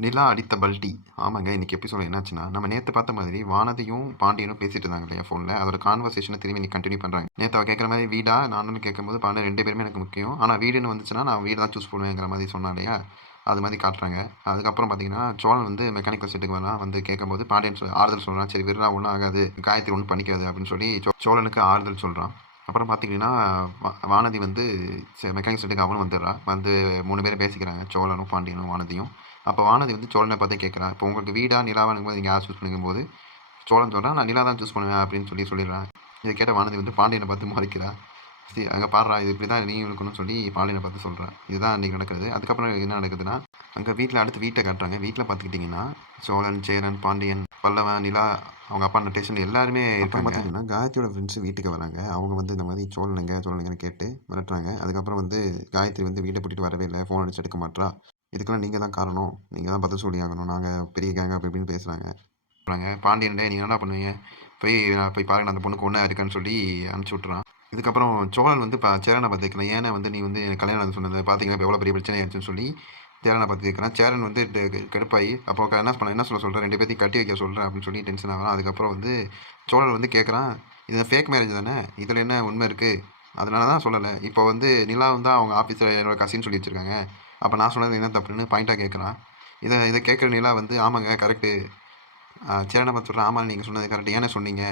நிலா அடித்த பல்டி. ஆமாங்க. இன்னைக்கு எபிசோட் என்னாச்சுன்னா, நம்ம நேத்து பார்த்த மாதிரி வானதியும், பாண்டியனும் பேசிட்டு இருந்தாங்க இல்லையா ஃபோன்ல. அதோட கான்வர்சேஷன திரும்பி இன்னைக்கு கன்டின்யூ பண்றாங்க. நேத்து அவ கேட்கிற மாரி வீடா? நானுன்னு கேட்கும்போது, பாண்டியன் 2 பேருமே எனக்கு முக்கியம். ஆனா வீடுன்னு வந்துச்சுன்னா, நான் வீடு தான் சூஸ் பண்ணுவேங்கிற மாரி சொன்னா இல்லையா? அது மாரி காட்டுறாங்க. அதுக்கப்புறம் பார்த்தீங்கன்னா, சோழன் வந்து மெக்கானிக்கல் செட்டுக்கு வரான். வந்து கேட்கும்போது, பாண்டியன் ஆறுதல் சொல்றான். "சரி விட்றா ஒண்ணும் ஆகாது. காயத்ரி ஒண்ணும் பண்ணிக்காது" அப்படின்னு சொல்லி சோழனுக்கு ஆறுதல் சொல்றான். அப்புறம் பார்த்தீங்கன்னா, வானதி வந்து மெக்கானிக் செட்டுக்கு அவளும் வந்துடுறா. வந்து 3 பேரும் பேசிக்கிறாங்க. சோழனும், பாண்டியனும், வானதியும். அப்போ வானதி வந்து சோழனை பார்த்தே கேட்குறா. இப்போ உங்களுக்கு வீடா நிலாவானும்போது நீங்கள் யார் சூஸ் பண்ணுங்கும்போது சோழன் சொல்கிறான், நான் நிலா தான் சூஸ் பண்ணுவேன் அப்படின்னு சொல்லிடுறான். இதை கேட்ட வானதி வந்து பாண்டியனை பார்த்து முறைக்கிறா. சரி அங்கே பாடுறா, இது இப்படி தான் நீ இருக்கணும்னு சொல்லி பாண்டியனை பார்த்து சொல்கிறான். இதுதான் அன்றைக்கி நடக்குது. அதுக்கப்புறம் என்ன நடக்குதுன்னா, அங்கே வீட்டில் அடுத்து வீட்டை காட்டுறாங்க. வீட்டில் பார்த்துக்கிட்டிங்கன்னா சோழன், சேரன், பாண்டியன், பல்லவன், நிலா, அவங்க அப்பா நட்டேஷன் எல்லாருமே இருக்காங்க. பார்த்தீங்கன்னா காயத்ரியோட ஃப்ரெண்ட்ஸ் வீட்டுக்கு வராங்க. அவங்க வந்து இந்த மாதிரி சோழனுங்கன்னு கேட்டு மிரட்டுறாங்க. அதுக்கப்புறம் வந்து காயத்ரி வந்து வீட்டை பூட்டிட்டு வரவே இல்லை, ஃபோன் அடிச்சு எடுக்க மாட்றா. இதுக்கெல்லாம் நீங்கள் தான் காரணம், நீங்கள் தான் பதில் சொல்லி ஆகணும், நாங்கள் பெரிய கேங்க அப்படி இப்படின்னு பேசுகிறாங்க. பாண்டியன் நீங்கள் என்ன பண்ணுவீங்க, போய் பாருங்க அந்த பொண்ணுக்கு ஒன்றா இருக்கான்னு சொல்லி அனுப்பிச்சி விட்றான். இதுக்கப்புறம் சோழன் வந்து சேரனை பார்த்து கேட்குறான், ஏன்னா வந்து நீ வந்து கல்யாணம் சொன்னது பார்த்தீங்கன்னா இப்போ எவ்வளோ பெரிய பிரச்சனை ஆயிடுச்சுன்னு சொல்லி சேரனை பார்த்து கேட்குறான். சேரன் வந்து கடுப்பாகி அப்போ என்ன சொல்கிறேன், 2 பேர்த்தையும் கட்டி வைக்க சொல்கிறேன் அப்படின்னு சொல்லி டென்ஷன் ஆகிறான். அதுக்கப்புறம் வந்து சோழன் வந்து கேட்குறான், இது ஃபேக் மேரேஜ் தானே, இதில் என்ன உண்மை இருக்குது, அதனால தான் சொல்லலை. இப்போ வந்து நிலா வந்து அவங்க ஆஃபீஸில் என்னோட கசின்னு சொல்லி வச்சுருக்காங்க, அப்போ நான் சொன்னது என்ன தப்புன்னு பாயிண்ட்டாக கேட்குறான். இதை கேட்குற நிலா வந்து ஆமாங்க கரெக்டு, சேரனை பார்த்து சொல்கிறேன், ஆமாம் நீங்கள் சொன்னது கரெக்டு, ஏன்னு சொன்னீங்க,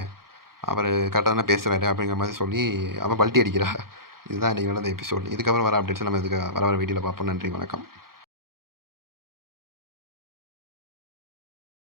அவர் கரெக்டாக தானே பேசுகிறாரு அப்படிங்கிற மாதிரி சொல்லி அவன் பல்ட்டி அடிக்கிறா. இதுதான் இன்றைக்கி நடந்த எபிசோட். இதுக்கப்புறம் வர அப்டேட்ஸ் நம்ம வர வீடியோவில் பார்ப்போம். நன்றி, வணக்கம்.